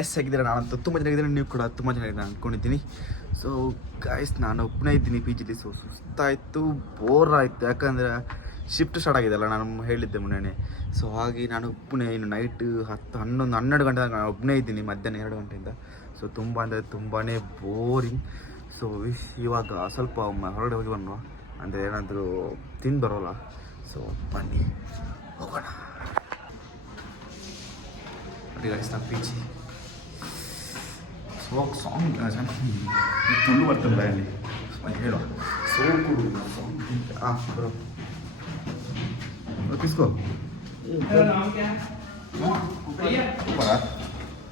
S ಆಗಿದ್ದೀರಾ, ನಾನಂತೂ ತುಂಬ ಚೆನ್ನಾಗಿದ್ದೀನಿ, ನೀವು ಕೂಡ ತುಂಬ ಚೆನ್ನಾಗಿದೆ ಅಂದ್ಕೊಂಡಿದ್ದೀನಿ. ಸೊ ಗಾಯ್ಸ್, ನಾನು ಒಬ್ಬನೇ ಇದ್ದೀನಿ ಪಿ ಜಿಲಿ. ಸೊ ಸುಸ್ತಾಯಿತು, ಬೋರ್ ಆಯಿತು, ಯಾಕಂದರೆ ಶಿಫ್ಟ್ ಸ್ಟಾರ್ಟ್ ಆಗಿದೆಲ್ಲ, ನಾನು ಹೇಳಿದ್ದೆ ಮುನ್ನೆ. ಸೊ ಹಾಗೆ ನಾನು ಒಬ್ಬನೇ ಇನ್ನು ನೈಟ್ 10, 11, 12 ಗಂಟೆ ನಾನು ಒಬ್ಬನೇ ಇದ್ದೀನಿ, ಮಧ್ಯಾಹ್ನ 2 ಗಂಟೆಯಿಂದ. ಸೊ ತುಂಬ ಅಂದರೆ ತುಂಬಾ ಬೋರಿಂಗ್. ಸೊ ಇವಾಗ ಸ್ವಲ್ಪ ಹೊರಗಡೆ ಹೋಗಿ ಬನ್ನುವ, ಅಂದರೆ ಏನಾದರೂ ತಿಂದು ಬರೋಲ್ಲ. ಸೊ ಬನ್ನಿ ಹೋಗೋಣ. ನೋಡಿ ಗಾಯ್ಸ್, ನಾನು ಪಿ ಜಿ ಸಾಂಗ್ ತುಳು ಬರ್ತಲ್ಲ ಅಲ್ಲಿ ಹೇಳುವ ಸೋಕುಡು ಸಾಂಗ್. ಬರೋ किसको नाम क्या है? ऊपर आ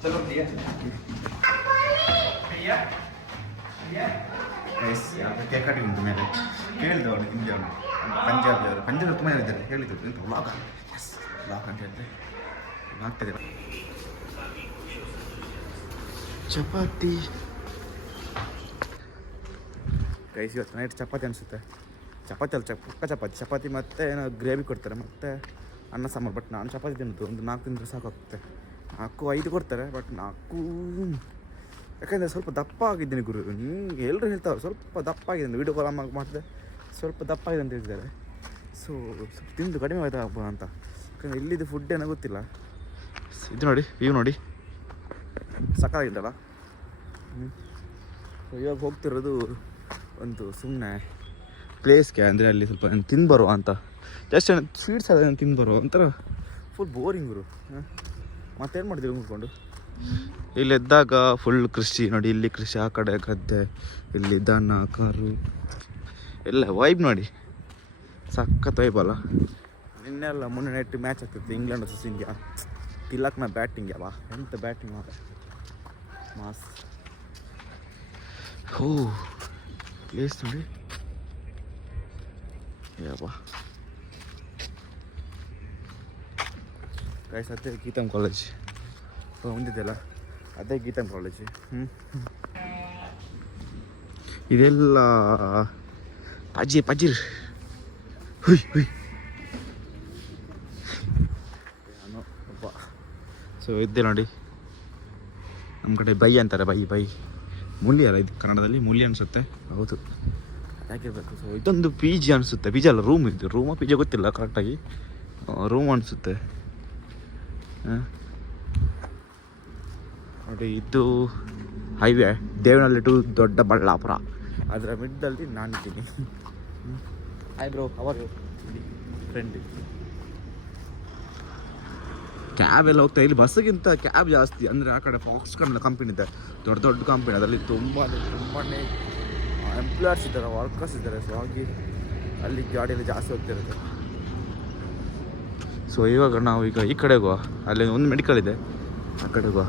चलो भैया भैया भैया गाइस यहाँ पे केक कटिंग उंटು ಮೇಲೆ ಕೇಳಿದವನು ಹಿಂದಿ ಅವನು ಪಂಜಾಬಿ ತುಂಬ ಹೇಳಿದ್ದಾರೆ, ಹೇಳಿದ್ರು ಇಂಥ ವ್ಲಾಗ್ ವ್ಲಾಗ್ ಅಂತ ಹೇಳಿದ್ರೆ ಆಗ್ತದೆ. ಚಪಾತಿ ಗೈಸ್, ಇವತ್ತು ನೈಟ್ ಚಪಾತಿ ಅನಿಸುತ್ತೆ. ಚಪಾತಿ ಅಲ್ಲ, ಪಕ್ಕ ಚಪಾತಿ ಮತ್ತು ಏನೋ ಗ್ರೇವಿ ಕೊಡ್ತಾರೆ, ಮತ್ತು ಅನ್ನ ಸಾಂಬಾರು. ಬಟ್ ನಾನು ಚಪಾತಿ ತಿನ್ನೋದು ಒಂದು 4 ತಿಂದರೆ ಸಾಕಾಗುತ್ತೆ. 4-5 ಕೊಡ್ತಾರೆ, ಬಟ್ 4 ಯಾಕಂದರೆ ಸ್ವಲ್ಪ ದಪ್ಪ ಆಗಿದ್ದೀನಿ ಗುರು. ಎಲ್ಲರೂ ಹೇಳ್ತಾರೆ ಸ್ವಲ್ಪ ದಪ್ಪ ಆಗಿದೆ, ವೀಡಿಯೋ ಕಾಲ್ ಮಾಡಿದೆ ಸ್ವಲ್ಪ ದಪ್ಪ ಆಗಿದೆ ಅಂತ ಹೇಳ್ತಿದ್ದಾರೆ. ಸೊ ಸ್ವಲ್ಪ ತಿಂದು ಕಡಿಮೆ ಆಯ್ತಾ ಅಂತ, ಯಾಕಂದರೆ ಇಲ್ಲಿದ್ದು ಫುಡ್ ಏನೋ ಗೊತ್ತಿಲ್ಲ. ಇದು ನೋಡಿ, ಇವು ನೋಡಿ ಸಕಾಗಿದ್ದಲ್ಲ. ಇವಾಗ ಹೋಗ್ತಿರೋದು ಒಂದು ಸುಮ್ಮನೆ ಪ್ಲೇಸ್ಗೆ, ಅಂದರೆ ಅಲ್ಲಿ ಸ್ವಲ್ಪ ತಿಂದು ಬರುವ ಅಂತ, ಜಸ್ಟ್ ಸ್ವೀಟ್ಸ್ ಅದ ತಿಂದು ಬರುವ ಒಂಥರ. ಫುಲ್ ಬೋರಿಂಗ್ ಗುರು. ಮತ್ತೇನು ಮಾಡಿದ್ದೀವಿ ಮುಗ್ಕೊಂಡು ಇಲ್ಲಿ ಎದ್ದಾಗ ಫುಲ್ ಕೃಷಿ ನೋಡಿ, ಇಲ್ಲಿ ಕೃಷಿ, ಆ ಕಡೆ ಗದ್ದೆ, ಇಲ್ಲಿ ದನ ಕಾರು ಎಲ್ಲ ವೈಬ್ ನೋಡಿ, ಸಖತ್ ವೈಬ್ ಅಲ್ಲ. ನಿನ್ನೆಲ್ಲ ಮೊನ್ನೆ ನೈಟ್ ಮ್ಯಾಚ್ ಆಗ್ತಿತ್ತು ಇಂಗ್ಲೆಂಡ್ ವರ್ಸಸ್ ಇಂಡಿಯಾ. ತಿಲಕ್ನ ಬ್ಯಾಟಿಂಗ್ ಯಾವ ಎಂತ ಬ್ಯಾಟಿಂಗ್ ಮಾಸ್. ಓ ಪ್ಲೇಸ್ ನೋಡಿ ಯಾವಾ ಗೈಸ್, ಅದೇ ಗೀತಮ್ ಕಾಲೇಜ್ ಮುಂದಿದೆಯಲ್ಲ, ಅದೇ ಗೀತಮ್ ಕಾಲೇಜ್. ಇದೆಲ್ಲ ಪಜೀರ್ ಹುಯ್ ಹುಯ್ ನಾನು ಒಬ್ಬ. ಸೊ ಇದ್ದೆ ನೋಡಿ, ನಮ್ಮ ಕಡೆ ಬೈ ಅಂತಾರೆ, ಬೈ ಮುಲಿ ಅಲ್ಲ, ಇದು ಕನ್ನಡದಲ್ಲಿ ಮುಲಿ ಅನಿಸುತ್ತೆ. ಹೌದು, ಯಾಕಿರಬೇಕು. ಸೊ ಇದೊಂದು ಪಿ ಜಿ ಅನಿಸುತ್ತೆ, ಪಿ ಜಿ ಅಲ್ಲ ರೂಮ್, ಇದು ರೂಮಾ ಪಿ ಜಿ ಗೊತ್ತಿಲ್ಲ ಕರೆಕ್ಟಾಗಿ, ರೂಮ್ ಅನಿಸುತ್ತೆ. ನೋಡಿ ಇದು ಹೈವೇ ದೇವನಹಳ್ಳಿ ಟು ದೊಡ್ಡಬಳ್ಳಾಪುರ, ಅದರ ಮಿಡ್ಡಲ್ಲಿ ನಾನಿದ್ದೀನಿ. ಹಾಯ್ ಬ್ರೋ, ಅವರು ಫ್ರೆಂಡ್. ಕ್ಯಾಬ್ ಎಲ್ಲ ಹೋಗ್ತಾ, ಇಲ್ಲಿ ಬಸ್ಗಿಂತ ಕ್ಯಾಬ್ ಜಾಸ್ತಿ. ಅಂದರೆ ಆ ಕಡೆ ಫಾಕ್ಸ್ಕಾನ್ ಕಂಪನಿ ಇದೆ, ದೊಡ್ಡ ಕಂಪನಿ, ಅದರಲ್ಲಿ ತುಂಬಾ ಎಂಪ್ಲಾಯರ್ಸ್ ಇದ್ದಾರೆ, ವರ್ಕರ್ಸ್ ಇದ್ದಾರೆ. ಸೊ ಹಾಗೆ ಅಲ್ಲಿ ಗಾಡಿಯಲ್ಲಿ ಜಾಸ್ತಿ ಹೋಗ್ತಿರುತ್ತೆ. ಸೊ ಇವಾಗ ನಾವು ಈ ಕಡೆ ಹೋಗುವ, ಅಲ್ಲಿ ಒಂದು ಮೆಡಿಕಲ್ ಇದೆ, ಆ ಕಡೆ ಹೋಗುವ.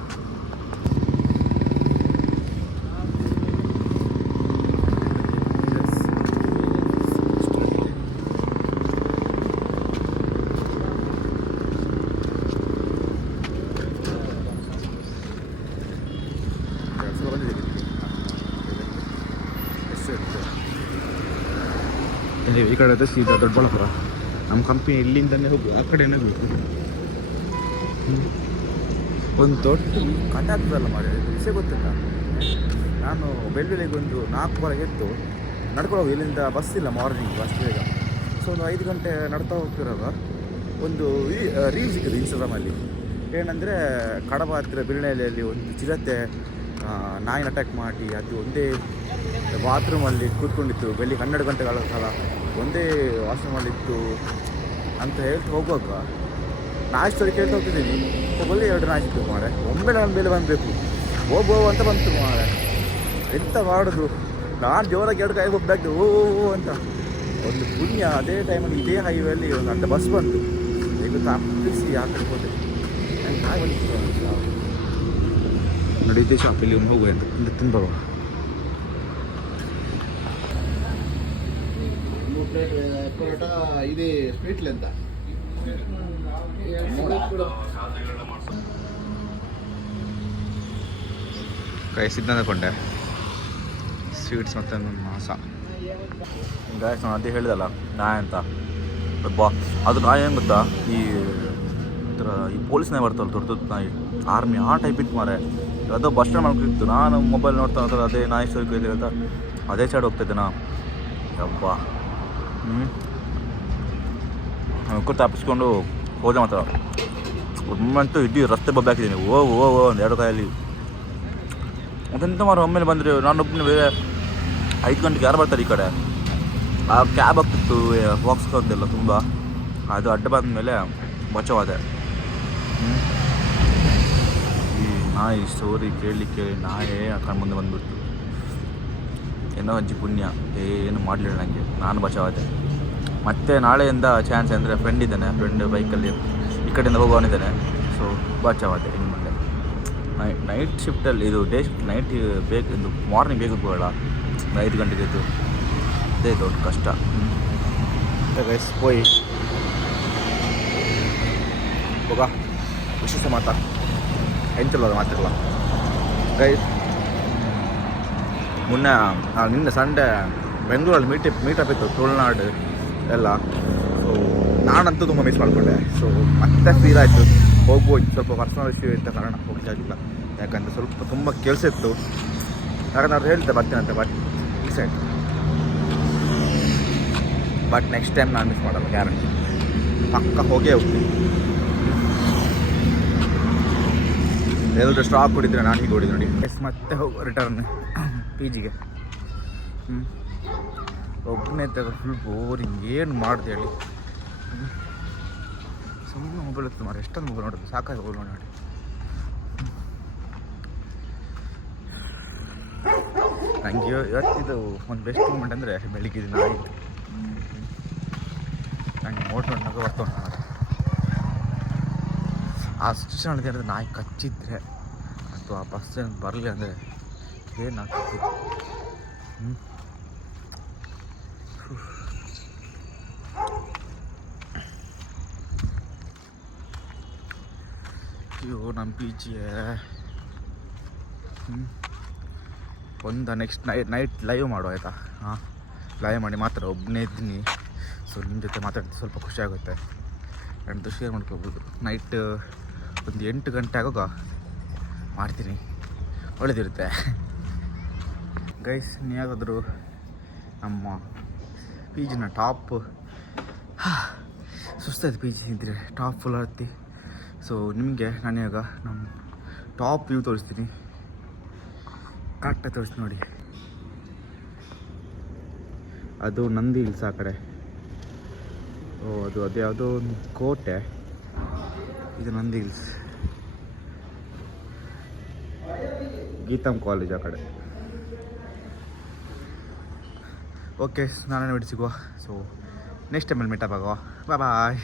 ಈ ಕಡೆ ಇದೆ ಸೀದಾ ದೊಡ್ಡಬಳ್ಳಾಪುರ. ನಮ್ಮ ಕಂಪನಿ ಇಲ್ಲಿಂದನೇ ಹೋಗು, ಆ ಕಡೆನೇ ಹೋಗಬೇಕು. ಒಂದು ದೊಡ್ಡ ಕಟ ಆಗ್ತದಲ್ಲ ಮಾಡಿ, ವಿಷಯ ಗೊತ್ತಿಲ್ಲ. ನಾನು ಬೆಳ್ಳುಳ್ಳಿಗೆ ಒಂದು 4 ಎದ್ದು ನಡ್ಕೊಂಡು ಹೋಗಿ, ಇಲ್ಲಿಂದ ಬಸ್ ಇಲ್ಲ, ಮಾರ್ನಿಂಗ್ ಬಸ್ ಬೇಗ. ಸೊ ಒಂದು 5 ಗಂಟೆ ನಡ್ತಾ ಹೋಗ್ತಿರೋದು ಒಂದು ರೀಲ್ ಸಿಕ್ಕಿದೆ ಇನ್ಸ್ಟಾಗ್ರಾಮಲ್ಲಿ. ಏನಂದರೆ ಕಡಬ ಹತ್ತಿರ ಬಿರ್ಣೆಯಲ್ಲಿ ಒಂದು ಚಿರತೆ ನಾಯಿನ ಅಟ್ಯಾಕ್ ಮಾಡಿ, ಅದು ಒಂದೇ ಬಾತ್ರೂಮಲ್ಲಿ ಕೂತ್ಕೊಂಡಿತ್ತು, ಬೆಳಿಗ್ಗೆ 12 ಗಂಟೆಗಳ ಕಾಲ ಒಂದೇ ವಾಶ್ರೂಮಲ್ಲಿತ್ತು ಅಂತ ಹೇಳ್ತಾ ಹೋಗುವಾಗ ನಾಯಿ ಸ್ಟೋರಿ ಕೇಳ್ತಾ ಹೋಗ್ತಿದ್ದೀನಿ. ಒಳ್ಳೆ 2 ನಾಯಿ ಸಿಕ್ತು ಮಾರೆ, ಒಮ್ಮೆ ನನ್ನ ಮೇಲೆ ಬಂದಬೇಕು ಹೋಗೋ ಅಂತ ಬಂತು ಮಾರೆ. ಎಂತ ಮಾಡೋದು, ನಾನು ಜೋರಾಗಿ 2 ಕಾಯಿ ಒಬ್ಬಾಗ್ದು ಓ ಅಂತ. ಒಂದು ಪುಣ್ಯ, ಅದೇ ಟೈಮಲ್ಲಿ ಇದೇ ಹೈವೇಲಿ ಒಂದು ಅಡ್ಡ ಬಸ್ ಬಂತು, ಈಗ ತಪ್ಪಿಸಿ ಹಾಕಿ ಹೋದೆ. ನಂಗೆ ನಾಯಿ ಬಂದಿತ್ತು ನಡೀತೆ ಶಾಪಲ್ಲಿ ಒಂದು ಹೋಗುವ ಅಂತ ತಿಂದು ಬರುವ. ಪರೋಟ ಇದೆ ಸ್ವೀಟ್ಲಿ ಅಂತ ಕೈ ಸಿದ್ಧಾಂತ ಕೊಂಡೆ ಸ್ವೀಟ್ಸ್ ಮತ್ತು ಮಾಸ. ಗಾಯ್ಸ್ ನಾನು ಅದೇ ಹೇಳಿದಲ್ಲ ನಾಯಿ ಅಂತ, ಅದು ನಾಯಿ ಏನು ಗೊತ್ತಾ, ಈ ಒಂಥರ ಈ ಪೊಲೀಸ್ನೇ ಬರ್ತಾವಲ್ಲ ದೊಡ್ಡ ದೊಡ್ಡ ನಾಯಿ, ಆರ್ಮಿ ಆ ಟೈಪ್ ಇತ್ತು ಮಾರೆ. ಅದೋ ಬಸ್ ಸ್ಟ್ಯಾಂಡ್ ಮಾಡ್ಕೊಂಡಿತ್ತು. ನಾನು ಮೊಬೈಲ್ ನೋಡ್ತಾ ನೋಡ್ತಾರೆ ಅದೇ ನಾಯಿ ಸ್ಟೋರಿ ಇದೆ ಅಂತ ಅದೇ ಸೈಡ್ ಹೋಗ್ತಾಯಿದ್ದೆ ನಾ. ಯಪ್ಪ ಕುರ್ತು ತಪ್ಪಿಸ್ಕೊಂಡು ಹೋದೆ ಮಾತ್ರ. ಒಮ್ಮಂತೂ ಇಡೀ ರಸ್ತೆ ಬಬ್ಬೆ ಹಾಕಿದ್ದೀನಿ. ಓ ಒಂದು ಎರಡು ಕಾಯಲ್ಲಿ ಅದೆಂತ ಮಾರು. ಒಮ್ಮೆಲೆ ಬಂದರೆ ನಾನೊಬ್ಬನೇ ಬೇರೆ 5 ಗಂಟೆಗೆ ಯಾರು ಬರ್ತಾರೆ ಈ ಕಡೆ. ಆ ಕ್ಯಾಬ್ ಆಗ್ತಿತ್ತು ವಾಕ್ಸ್ಕೊಂಡೆಲ್ಲ ತುಂಬ. ಅದು ಅಡ್ಡ ಬಂದ ಮೇಲೆ ಬಚಾವಾದೆ. ಈ ನಾಯಿ ಸ್ಟೋರಿ ಕೇಳಿ ನಾಯೇ ಹಾಕೊಂಡು ಮುಂದೆ ಬಂದುಬಿಡ್ತು. ಏನೋ ಅಜ್ಜಿ ಪುಣ್ಯ, ಏನು ಮಾಡಲಿಲ್ಲ ನನಗೆ, ನಾನು ಬಚಾವಾದೆ. ಮತ್ತು ನಾಳೆಯಿಂದ ಚಾನ್ಸ್ ಅಂದರೆ ಫ್ರೆಂಡ್ ಇದ್ದಾನೆ, ಫ್ರೆಂಡ್ ಬೈಕಲ್ಲಿ ಈ ಕಡೆಯಿಂದ ಹೋಗೋನಿದ್ದಾನೆ. ಸೊ ಬಚಾವಾದೆ ಇನ್ನು ಮುಂದೆ. ನೈಟ್ ಶಿಫ್ಟಲ್ಲಿ ಇದು ಡೇ ಶಿಫ್ಟ್ ನೈಟ್ ಬೇಗ ಇದು ಮಾರ್ನಿಂಗ್ ಬೇಗ ಹೋಗೋಲ್ಲ, 5 ಗಂಟೆಗೆ ಎದ್ದು ಅದೇ ದೊಡ್ಡ ಕಷ್ಟ. ಗೈಸ್ ಹೋಯ್ ಹೋಗ ವಿಶೇಷ ಮಾತಾ ಎಂತಿಲ್ಲ ಮಾತಿರಲ್ಲ ಗೈಸ್. ನಿನ್ನೆ ಸಂಡೇ ಬೆಂಗಳೂರಲ್ಲಿ ಮೀಟಪ್ ಇತ್ತು ತುಳುನಾಡು ಎಲ್ಲ. ಸೊ ನಾನಂತೂ ತುಂಬ ಮಿಸ್ ಮಾಡಿಕೊಂಡೆ. ಸೊ ಮತ್ತೆ ಫೀಲ್ ಆಯಿತು ಹೋಗ್ಬೋದು. ಸ್ವಲ್ಪ ಪರ್ಸನಲ್ ಇಶ್ಯೂ ಇದ್ದ ಕಾರಣ ಹೋಗಲಿಕ್ಕಾಗಿಲ್ಲ, ಯಾಕಂದರೆ ಸ್ವಲ್ಪ ತುಂಬ ಕೆಲಸ ಇತ್ತು. ಯಾಕಂದ್ರೆ ಅವ್ರು ಹೇಳ್ತೆ ಬರ್ತೀನಿ ಅಂತ, ಬಟ್ ಈ ಸೈಡ್ ಬಟ್ ನೆಕ್ಸ್ಟ್ ಟೈಮ್ ನಾನು ಮಿಸ್ ಮಾಡಲ್ಲ, ಗ್ಯಾರಂಟಿ ಪಕ್ಕ ಹೋಗೇ ಹೋಗ್ತೀನಿ. ಎಲ್ಲರೂ ಸ್ಟಾಕ್ ಹೊಡಿದ್ರೆ ನಾನು ಹೀಗೆ ಹೊಡಿದು ನೋಡಿ. ಮತ್ತೆ ಹೋಗಿ ರಿಟರ್ನ್ ಪಿ ಜಿಗೆ. ಒಬ್ಬನೇ ತಗ ಫುಲ್ ಬೋರಿಂಗ್. ಏನು ಮಾಡಿದೆ ಹೇಳಿ, ಸುಮ್ಮನೆ ಮೊಬೈಲ್ ಇತ್ತು ಮಾರೆ. ಎಷ್ಟೊಂದು ಮೊಬೈಲ್ ನೋಡೋದು, ಸಾಕಾಗಿ ಮೊಬೈಲ್ ನೋಡಿ. ನನಗೆ ಇವತ್ತಿದು ಒಂದು ಬೆಸ್ಟ್ ಮೂಮೆಂಟ್ ಅಂದರೆ ಬೆಳಿಗ್ಗೆ ನಾಯಿ ನನಗೆ ಮೋಟ್ರ್ ನಗು ಬರ್ತಾ ಉಂಟು ಮಾರೆ. ಆ ಸಿಚುವೇಷನ್ ಹೇಳಿದ್ರೆ ನಾಯಿ ಕಚ್ಚಿದ್ರೆ ಅಥವಾ ಆ ಬಸ್ ಬರಲಿ ಅಂದರೆ ಏನಾಗ್ತದೆ. ಅಯ್ಯೋ ನಮ್ಮ ಪಿ ಜಿ ಒಂದು ನೆಕ್ಸ್ಟ್ ನೈಟ್ ಲೈವ್ ಮಾಡು ಆಯಿತಾ? ಹಾಂ, ಲೈವ್ ಮಾಡಿ ಮಾತ್ರ ಒಬ್ಬನೇ ಇದ್ದೀನಿ. ಸೊ ನಿಮ್ಮ ಜೊತೆ ಮಾತಾಡ್ತೀನಿ, ಸ್ವಲ್ಪ ಖುಷಿ ಆಗುತ್ತೆ. ಆ್ಯಂಡ್ ಶೇರ್ ಮಾಡ್ಕೋಬೋದು. ನೈಟ್ ಒಂದು 8 ಗಂಟೆ ಆಗೋಗ ಮಾಡ್ತೀನಿ, ಒಳ್ಳೆದಿರುತ್ತೆ ಗೈಸ್. ನೀವಾಗಾದರೂ ನಮ್ಮ ಪಿ ಜಿನ ಟಾಪ್ ಸುಸ್ತಾಯ್ತು ಪಿ ಜಿ ಇದ್ದರೆ ಟಾಪ್ ಫುಲ್ ಹತ್ತಿ. ಸೊ ನಿಮಗೆ ನಾನು ಇವಾಗ ನಮ್ಮ ಟಾಪ್ ವ್ಯೂ ತೋರಿಸ್ತೀನಿ, ಕರೆಕ್ಟಾಗಿ ತೋರಿಸ್ತೀನಿ ನೋಡಿ. ಅದು ನಂದಿ ಹಿಲ್ಸ್ ಆ ಕಡೆ. ಅದು ಯಾವುದೋ ಒಂದು ಕೋಟೆ, ಇದು ನಂದಿ ಹಿಲ್ಸ್. ಗೀತಮ್ ಕಾಲೇಜ್ ಆ ಕಡೆ. ಓಕೆ, ನಾನೇ ನೋಡಿ ಸಿಗುವ. ಸೊ ನೆಕ್ಸ್ಟ್ ಟೈಮಲ್ಲಿ ಮೀಟಪ್ ಆಗುವ. ಬಾಯ್.